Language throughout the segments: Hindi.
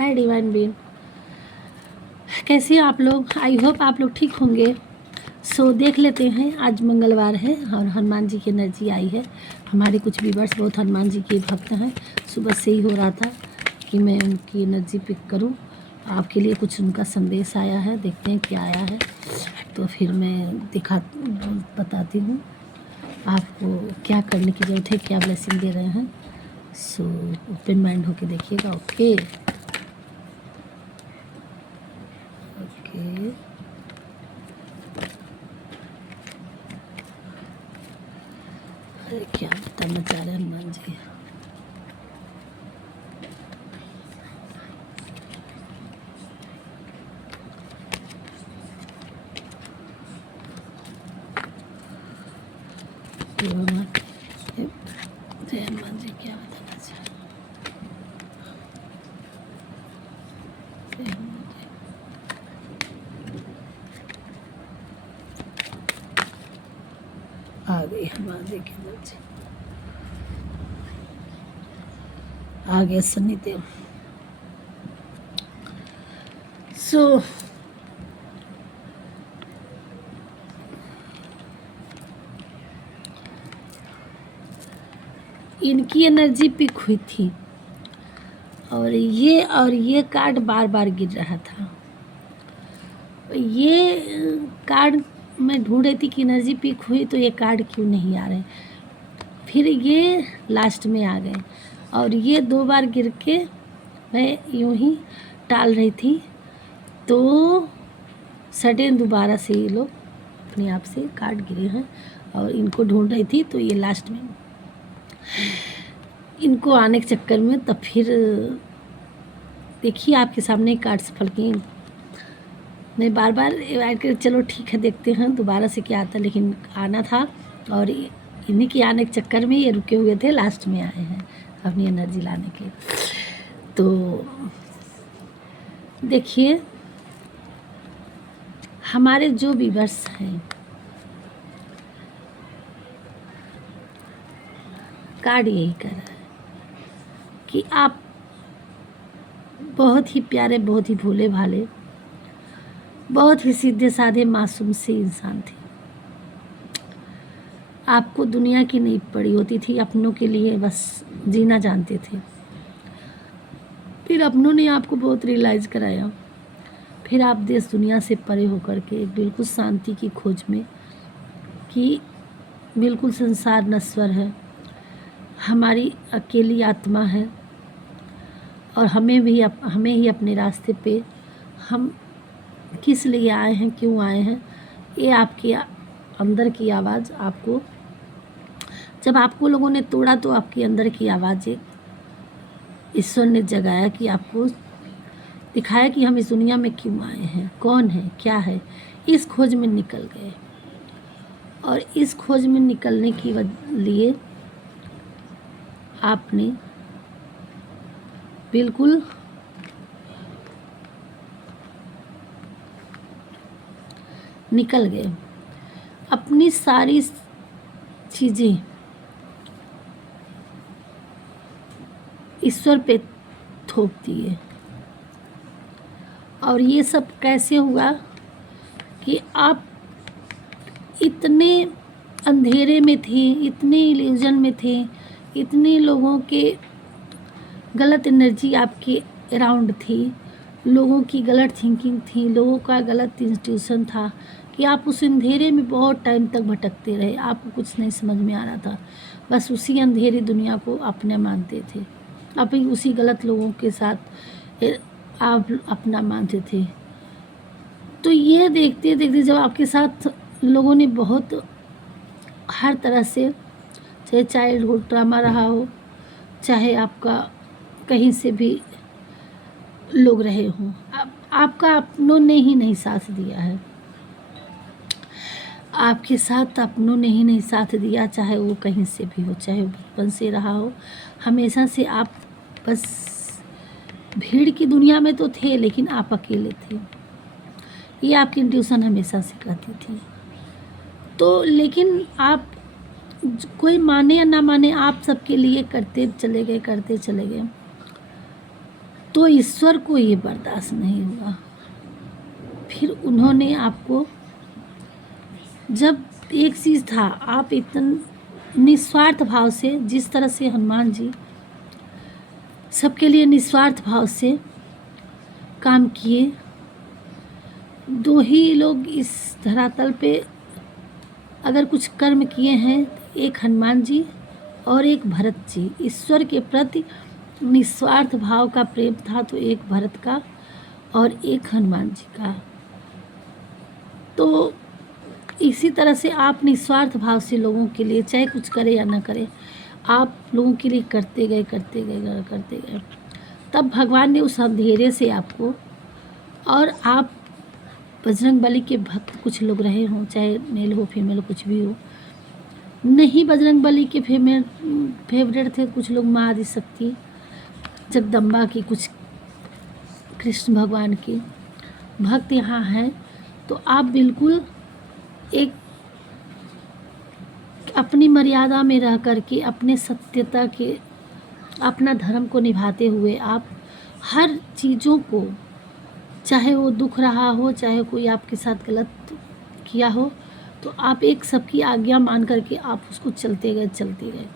हाय डिवाइन बीन, कैसे हैं आप लोग? आई होप आप लोग ठीक होंगे। सो देख लेते हैं, आज मंगलवार है और हनुमान जी की एनर्जी आई है। हमारे कुछ व्यूअर्स बहुत हनुमान जी के भक्त हैं। सुबह से ही हो रहा था कि मैं उनकी एनर्जी पिक करूं। आपके लिए कुछ उनका संदेश आया है, देखते हैं क्या आया है, तो फिर मैं बताती हूँ आपको क्या करने की ज़रूरत है, क्या ब्लेसिंग दे रहे हैं। सो ओपन माइंड होके देखिएगा। ओके ओके, अरे क्या बताना चाह रहे हैं हनुमान जी। जय हनुमान जी, क्या बताना चाह रहे हैं? आ गई हनुमान जी की एनर्जी, आ गया शनिदेव। सो इनकी एनर्जी पिक हुई थी और ये कार्ड बार बार गिर रहा था। ये कार्ड मैं ढूंढ रही थी कि एनर्जी पिक हुई तो ये कार्ड क्यों नहीं आ रहे। फिर ये लास्ट में आ गए और ये 2 बार गिर के मैं यूं ही टाल रही थी, तो सडन दोबारा से ये लोग अपने आप से कार्ड गिरे हैं और इनको ढूंढ रही थी, तो ये लास्ट में इनको आने के चक्कर में तब फिर देखिए आपके सामने कार्ड्स फलके मैं बार बार ऐड कर, चलो ठीक है देखते हैं दोबारा से क्या आता है, लेकिन आना था और इन्हीं के आने के चक्कर में ये रुके हुए थे, लास्ट में आए हैं अपनी एनर्जी लाने के। तो देखिए हमारे जो व्यूअर्स हैं, कार्ड यही कर रहा है कि आप बहुत ही प्यारे, बहुत ही भोले भाले, बहुत ही सीधे साधे मासूम से इंसान थे। आपको दुनिया की नहीं पड़ी होती थी, अपनों के लिए बस जीना जानते थे। फिर अपनों ने आपको बहुत रियलाइज़ कराया, फिर आप देश दुनिया से परे होकर के बिल्कुल शांति की खोज में कि बिल्कुल संसार नश्वर है, हमारी अकेली आत्मा है और हमें ही अपने रास्ते पे हम किस लिए आए हैं, क्यों आए हैं, ये आपके अंदर की आवाज़ आपको, जब आपको लोगों ने तोड़ा तो आपके अंदर की आवाज़ एक ईश्वर ने जगाया कि आपको दिखाया कि हम इस दुनिया में क्यों आए हैं, कौन है, क्या है। इस खोज में निकल गए और इस खोज में निकलने के लिए आपने बिल्कुल निकल गए, अपनी सारी चीज़ें ईश्वर पे थोप दिए। और ये सब कैसे हुआ कि आप इतने अंधेरे में थे, इतने इल्यूजन में थे, इतने लोगों के गलत एनर्जी आपके अराउंड थी, लोगों की गलत थिंकिंग थी, लोगों का गलत इंस्टीट्यूशन था कि आप उस अंधेरे में बहुत टाइम तक भटकते रहे। आपको कुछ नहीं समझ में आ रहा था, बस उसी अंधेरी दुनिया को अपने मानते थे, आप ही उसी गलत लोगों के साथ आप अपना मानते थे। तो ये देखते देखते जब आपके साथ लोगों ने बहुत हर तरह से, चाहे चाइल्डहुड ट्रामा रहा हो, चाहे आपका कहीं से भी लोग रहे हों, आपका अपनों ने ही नहीं साथ दिया है, आपके साथ अपनों ने ही नहीं साथ दिया, चाहे वो कहीं से भी हो, चाहे वो बचपन से रहा हो, हमेशा से आप बस भीड़ की दुनिया में तो थे लेकिन आप अकेले थे, ये आपकी इंट्यूशन हमेशा से कहती थी। तो लेकिन आप कोई माने या ना माने, आप सबके लिए करते चले गए। तो ईश्वर को ये बर्दाश्त नहीं हुआ। फिर उन्होंने आपको, जब एक चीज़ था, आप इतने निस्वार्थ भाव से, जिस तरह से हनुमान जी सबके लिए निस्वार्थ भाव से काम किए, दो ही लोग इस धरातल पे अगर कुछ कर्म किए हैं, एक हनुमान जी और एक भरत जी। ईश्वर के प्रति निस्वार्थ भाव का प्रेम था तो एक भरत का और एक हनुमान जी का। तो इसी तरह से आप निस्वार्थ भाव से लोगों के लिए, चाहे कुछ करे या ना करे, आप लोगों के लिए करते गए करते गए करते गए। तब भगवान ने उस अंधेरे से आपको, और आप बजरंग बली के भक्त कुछ लोग रहे हों, चाहे मेल हो फीमेल हो कुछ भी हो, नहीं बजरंग बली के फेवरेट थे कुछ लोग, माँ आदिशक्ति जगदम्बा की, कुछ कृष्ण भगवान के भक्त यहाँ हैं, तो आप बिल्कुल एक अपनी मर्यादा में रह कर के, अपने सत्यता के, अपना धर्म को निभाते हुए आप हर चीज़ों को, चाहे वो दुख रहा हो, चाहे कोई आपके साथ गलत किया हो, तो आप एक सबकी आज्ञा मान करके आप उसको चलते गए।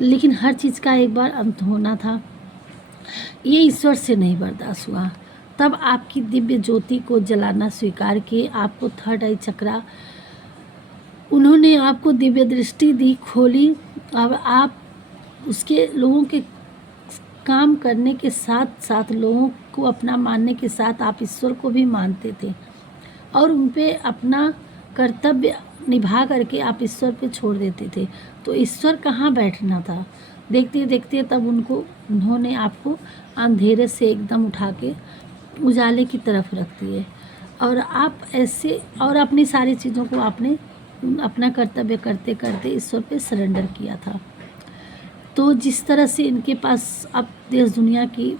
लेकिन हर चीज़ का एक बार अंत होना था। ये ईश्वर से नहीं बर्दाश्त हुआ। तब आपकी दिव्य ज्योति को जलाना स्वीकार किए, आपको थर्ड आई चक्रा, उन्होंने आपको दिव्य दृष्टि दी, खोली। अब आप उसके लोगों के काम करने के साथ साथ, लोगों को अपना मानने के साथ, आप ईश्वर को भी मानते थे और उन पे अपना कर्तव्य निभा करके आप ईश्वर पे छोड़ देते थे। तो ईश्वर कहाँ बैठना था। देखते देखते तब उन्होंने आपको अंधेरे से एकदम उठा के उजाले की तरफ रख दिए, और आप ऐसे, और अपनी सारी चीज़ों को आपने अपना कर्तव्य करते करते ईश्वर पे सरेंडर किया था। तो जिस तरह से इनके पास अब देश दुनिया की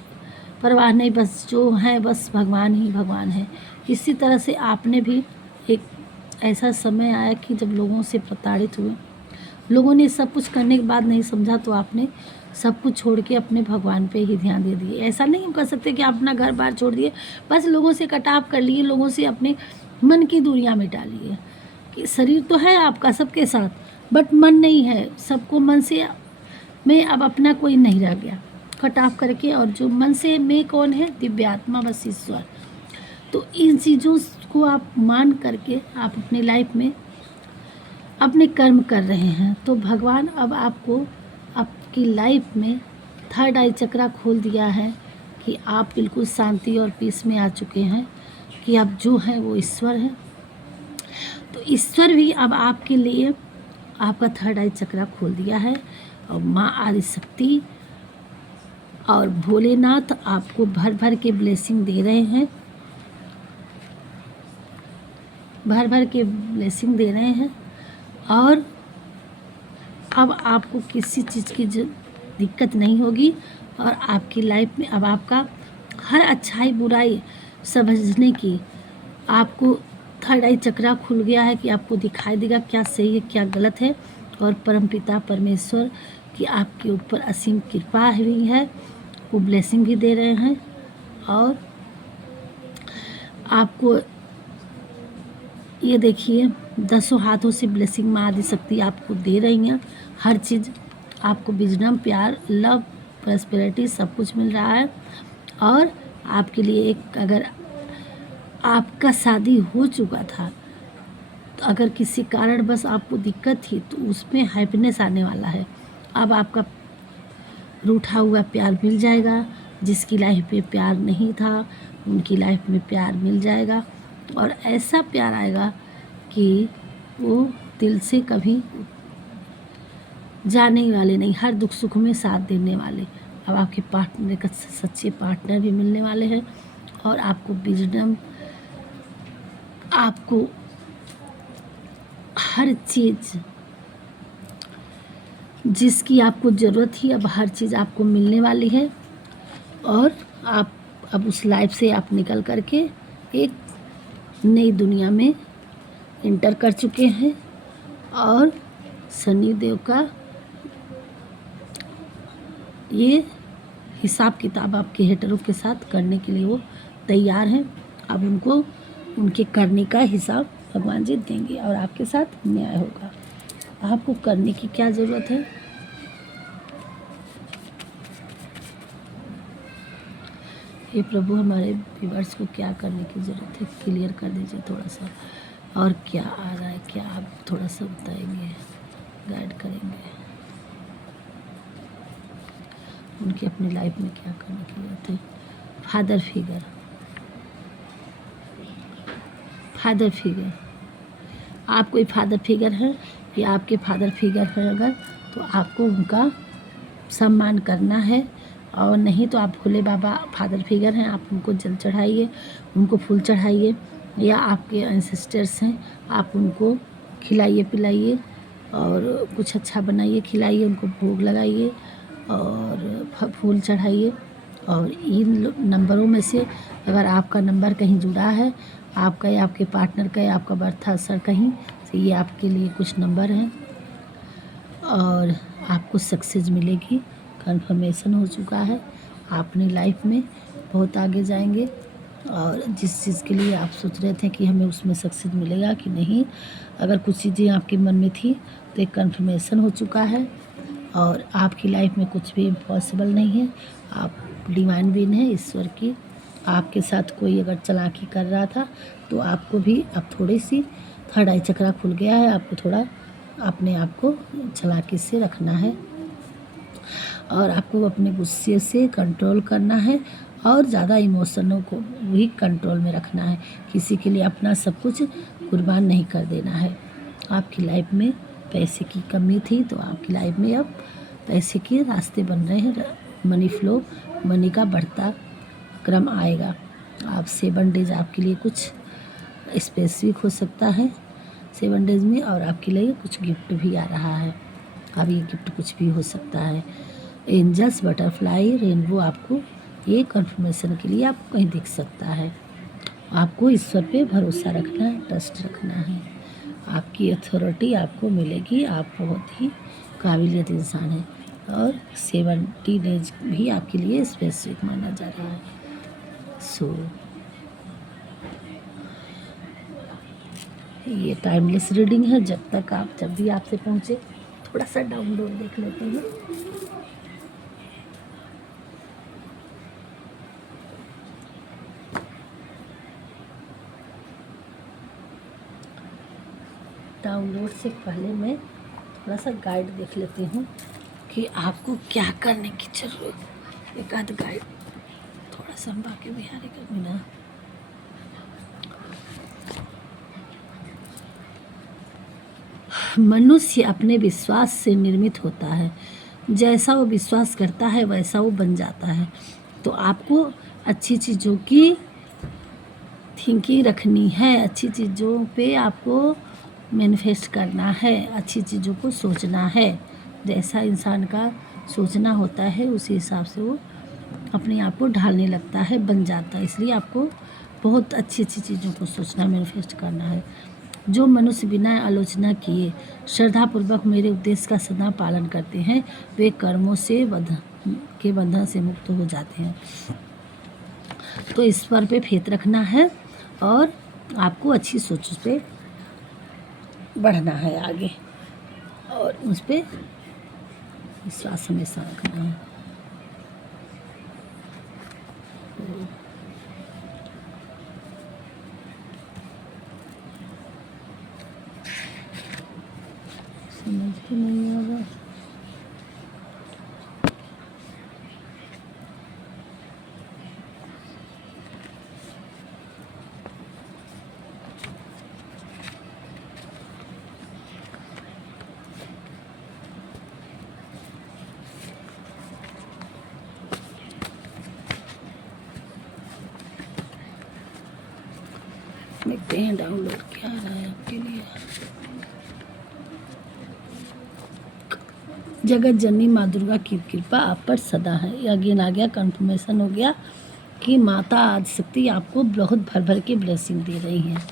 परवाह नहीं, बस जो है बस भगवान ही भगवान है, इसी तरह से आपने भी एक ऐसा समय आया कि जब लोगों से प्रताड़ित हुए, लोगों ने सब कुछ करने के बाद नहीं समझा, तो आपने सब कुछ छोड़ के अपने भगवान पे ही ध्यान दे दिए। ऐसा नहीं कर सकते कि आप अपना घर बार छोड़ दिए, बस लोगों से कटाव कर लिए, लोगों से अपने मन की दूरियां मिटा लिए। कि शरीर तो है आपका सबके साथ, बट मन नहीं है, सबको मन से में अब अपना कोई नहीं रह गया, कटाव करके। और जो मन से में कौन है, दिव्य आत्मा, बस ईश्वर। तो इन चीज़ों को आप मान करके आप अपनी लाइफ में अपने कर्म कर रहे हैं, तो भगवान अब आपको आपकी लाइफ में थर्ड आई चक्रा खोल दिया है कि आप बिल्कुल शांति और पीस में आ चुके हैं, कि आप जो हैं वो ईश्वर हैं। तो ईश्वर भी अब आपके लिए आपका थर्ड आई चक्रा खोल दिया है, और माँ आदिशक्ति और भोलेनाथ आपको भर भर के ब्लेसिंग दे रहे हैं, भर भर के ब्लेसिंग दे रहे हैं। और अब आपको किसी चीज़ की दिक्कत नहीं होगी, और आपकी लाइफ में अब आपका हर अच्छाई बुराई समझने की, आपको थर्ड आई चक्रा खुल गया है कि आपको दिखाई देगा क्या सही है क्या गलत है। और परमपिता परमेश्वर की आपके ऊपर असीम कृपा हुई है, वो ब्लेसिंग भी दे रहे हैं, और आपको ये देखिए 10 हाथों से ब्लेसिंग माँ आदिशक्ति आपको दे रही हैं। हर चीज़ आपको, विजडम, प्यार, लव, प्रॉस्पेरिटी सब कुछ मिल रहा है। और आपके लिए एक, अगर आपका शादी हो चुका था, तो अगर किसी कारण बस आपको दिक्कत थी, तो उसमें हैप्पीनेस आने वाला है। अब आपका रूठा हुआ प्यार मिल जाएगा, जिसकी लाइफ में प्यार नहीं था उनकी लाइफ में प्यार मिल जाएगा, और ऐसा प्यार आएगा कि वो दिल से कभी जाने वाले नहीं, हर दुख सुख में साथ देने वाले। अब आपके पार्टनर का सच्चे पार्टनर भी मिलने वाले हैं, और आपको विजडम, आपको हर चीज़ जिसकी आपको ज़रूरत थी, अब हर चीज़ आपको मिलने वाली है। और आप अब उस लाइफ से आप निकल करके एक नई दुनिया में एंटर कर चुके हैं, और शनि देव का ये हिसाब किताब आपके हेटरों के साथ करने के लिए वो तैयार हैं। अब उनको उनके करने का हिसाब भगवान जी देंगे और आपके साथ न्याय होगा। आपको करने की क्या ज़रूरत है? हे प्रभु, हमारे व्यूअर्स को क्या करने की ज़रूरत है, क्लियर कर दीजिए थोड़ा सा। और क्या आ रहा है, क्या आप थोड़ा सा बताएंगे, गाइड करेंगे? उनकी अपनी लाइफ में क्या करने की ज़रूरत है? फादर फिगर, फादर फिगर, आप कोई फादर फिगर है या आपके फादर फिगर है अगर, तो आपको उनका सम्मान करना है। और नहीं तो आप भोले बाबा फादर फिगर हैं, आप उनको जल चढ़ाइए, उनको फूल चढ़ाइए, या आपके एंसेस्टर्स हैं, आप उनको खिलाइए पिलाइए और कुछ अच्छा बनाइए, खिलाइए, उनको भोग लगाइए और फूल चढ़ाइए। और इन नंबरों में से अगर आपका नंबर कहीं जुड़ा है, आपका या आपके पार्टनर का या आपका बर्थ असर कहीं, तो ये आपके लिए कुछ नंबर हैं और आपको सक्सेस मिलेगी। कन्फर्मेशन हो चुका है, आप अपनी लाइफ में बहुत आगे जाएंगे और जिस चीज़ के लिए आप सोच रहे थे कि हमें उसमें सक्सेस मिलेगा कि नहीं, अगर कुछ चीज़ें आपके मन में थी तो एक कन्फर्मेशन हो चुका है और आपकी लाइफ में कुछ भी इम्पॉसिबल नहीं है। आप डिवाइन बीइंग है, ईश्वर की। आपके साथ कोई अगर चालाकी कर रहा था तो आपको भी अब थोड़ी सी थर्ड आई चक्रा खुल गया है, आपको थोड़ा अपने आप को चालाकी से रखना है और आपको अपने गुस्से से कंट्रोल करना है और ज़्यादा इमोशनों को भी कंट्रोल में रखना है। किसी के लिए अपना सब कुछ कुर्बान नहीं कर देना है। आपकी लाइफ में पैसे की कमी थी तो आपकी लाइफ में अब पैसे के रास्ते बन रहे हैं, मनी फ्लो, मनी का बढ़ता क्रम आएगा। आप 7 डेज आपके लिए कुछ स्पेसिफिक हो सकता है 7 डेज में, और आपके लिए कुछ गिफ्ट भी आ रहा है। अब ये गिफ्ट कुछ भी हो सकता है, एंजल्स, बटरफ्लाई, रेनबो, आपको ये कन्फर्मेशन के लिए आपको कहीं दिख सकता है। आपको ईश्वर पे भरोसा रखना है, ट्रस्ट रखना है, आपकी अथॉरिटी आपको मिलेगी। आप बहुत ही काबिलियत इंसान हैं और 70 डेज भी आपके लिए स्पेसिफिक माना जा रहा है। ये टाइमलेस रीडिंग है, जब भी आपसे पहुँचे। थोड़ा सा डाउनलोड देख लेते हैं। डाउनलोड से पहले मैं थोड़ा सा गाइड देख लेती हूँ कि आपको क्या करने की जरूरत। एक आध गाइड थोड़ा सा हम बाकी बिहारी कर बिना। मनुष्य अपने विश्वास से निर्मित होता है, जैसा वो विश्वास करता है वैसा वो बन जाता है। तो आपको अच्छी चीज़ों की थिंकिंग रखनी है, अच्छी चीज़ों पे आपको मैनिफेस्ट करना है, अच्छी चीज़ों को सोचना है। जैसा इंसान का सोचना होता है उसी हिसाब से वो अपने आप को ढालने लगता है, बन जाता है। इसलिए आपको बहुत अच्छी अच्छी चीज़ों को सोचना, मैनिफेस्ट करना है। जो मनुष्य बिना आलोचना किए श्रद्धापूर्वक मेरे उपदेश का सदा पालन करते हैं, वे कर्मों से बंधन से मुक्त हो जाते हैं। तो ईश्वर पे फेथ रखना है और आपको अच्छी सोच पे बढ़ना है आगे, और उस पर विश्वास हमेशा रखना है। समझ ही नहीं आ रहा। देखते हैं डाउनलोड क्या आ रहा है आपके लिए। जगत जननी माँ दुर्गा की कृपा आप पर सदा है। अगेन आ गया, कंफर्मेशन हो गया कि माता आदिशक्ति आपको बहुत भर भर के ब्लेसिंग दे रही हैं।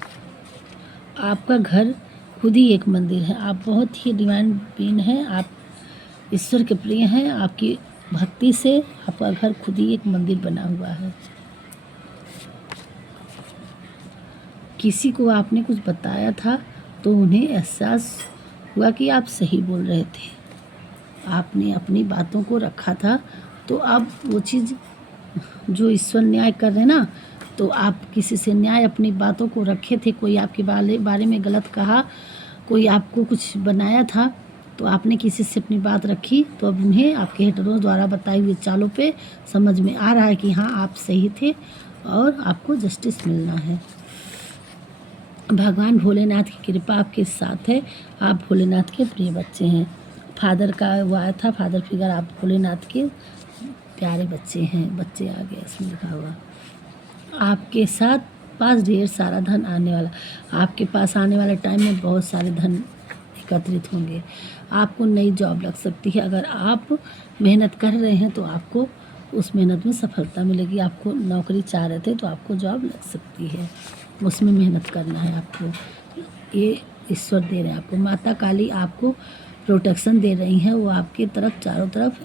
आपका घर खुद ही एक मंदिर है। आप बहुत ही डिवाइन बीइंग हैं, आप ईश्वर के प्रिय हैं। आपकी भक्ति से आपका घर खुद ही एक मंदिर बना हुआ है। किसी को आपने कुछ बताया था तो उन्हें एहसास हुआ कि आप सही बोल रहे थे, आपने अपनी बातों को रखा था, तो अब वो चीज़ जो ईश्वर न्याय कर रहे हैं ना, तो आप किसी से न्याय अपनी बातों को रखे थे, कोई आपके बारे में गलत कहा, कोई आपको कुछ बनाया था, तो आपने किसी से अपनी बात रखी, तो अब उन्हें आपके हेटरों द्वारा बताई हुई चालों पे समझ में आ रहा है कि हाँ आप सही थे और आपको जस्टिस मिलना है। भगवान भोलेनाथ की कृपा आपके साथ है, आप भोलेनाथ के प्रिय बच्चे हैं। फादर का वो आया था, फादर फिगर, आप भोलेनाथ के प्यारे बच्चे हैं। बच्चे आ गए इसमें लिखा हुआ। आपके साथ पास ढेर सारा धन आने वाला, आपके पास आने वाले टाइम में बहुत सारे धन एकत्रित होंगे। आपको नई जॉब लग सकती है, अगर आप मेहनत कर रहे हैं तो आपको उस मेहनत में सफलता मिलेगी। आपको नौकरी चाह रहे थे तो आपको जॉब लग सकती है, उसमें मेहनत करना है आपको, ये ईश्वर दे रहे हैं आपको। माता काली आपको प्रोटेक्शन दे रही हैं, वो आपकी तरफ चारों तरफ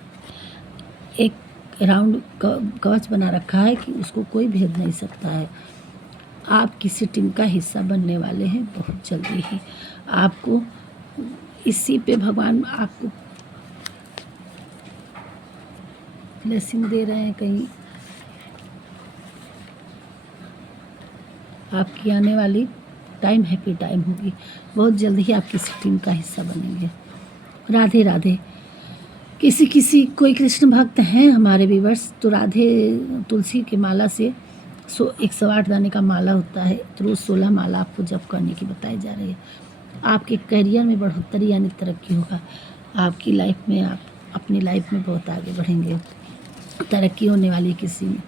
एक राउंड कवच बना रखा है कि उसको कोई भेद नहीं सकता है। आप किसी टीम का हिस्सा बनने वाले हैं बहुत जल्दी ही। आपको इसी पे भगवान आपको ब्लेसिंग दे रहे हैं। कहीं आपकी आने वाली टाइम हैप्पी टाइम होगी, बहुत जल्दी ही आप किसी टीम का हिस्सा बनेंगे। राधे राधे। किसी कोई कृष्ण भक्त हैं हमारे व्यूअर्स, तो राधे तुलसी की माला से 108 दाने का माला होता है, तो रोज़ 16 माला आपको जप करने की बताई जा रही है। आपके करियर में बढ़ोतरी यानी तरक्की होगा, आपकी लाइफ में आप अपनी लाइफ में बहुत आगे बढ़ेंगे, तरक्की होने वाली किसी में।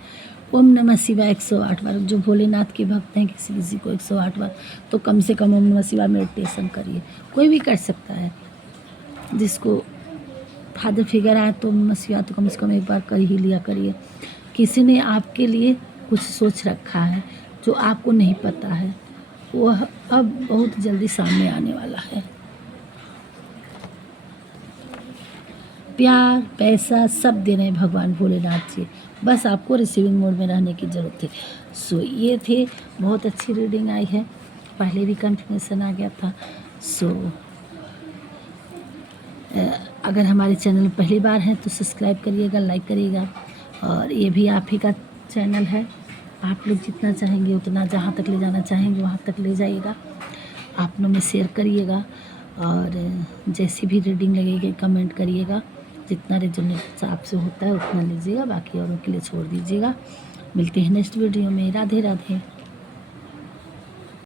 ओम नमः शिवाय 108 बार, जो भोलेनाथ के भक्त हैं किसी को 108 बार, तो कम से कम ओम नमः शिवाय मेडिटेशन करिए। कोई भी कर सकता है, जिसको फादर फिगर आए तो ओम नमः शिवाय तो कम से कम एक बार कर ही लिया करिए। किसी ने आपके लिए कुछ सोच रखा है जो आपको नहीं पता है, वह अब बहुत जल्दी सामने आने वाला है। प्यार पैसा सब दे रहे हैं भगवान भोलेनाथ जी, बस आपको रिसीविंग मोड में रहने की ज़रूरत है। सो ये थे, बहुत अच्छी रीडिंग आई है, पहले भी कंफर्मेशन आ गया था। सो अगर हमारे चैनल पहली बार हैं तो सब्सक्राइब करिएगा, लाइक करिएगा, और ये भी आप ही का चैनल है, आप लोग जितना चाहेंगे उतना, जहाँ तक ले जाना चाहेंगे वहाँ तक ले जाइएगा। आप लोग में शेयर करिएगा, और जैसी भी रीडिंग लगेगी कमेंट करिएगा, जितना रेजोनेट आपसे होता है उतना लीजिएगा, बाकी औरों के लिए छोड़ दीजिएगा। मिलते हैं नेक्स्ट वीडियो में। राधे राधे।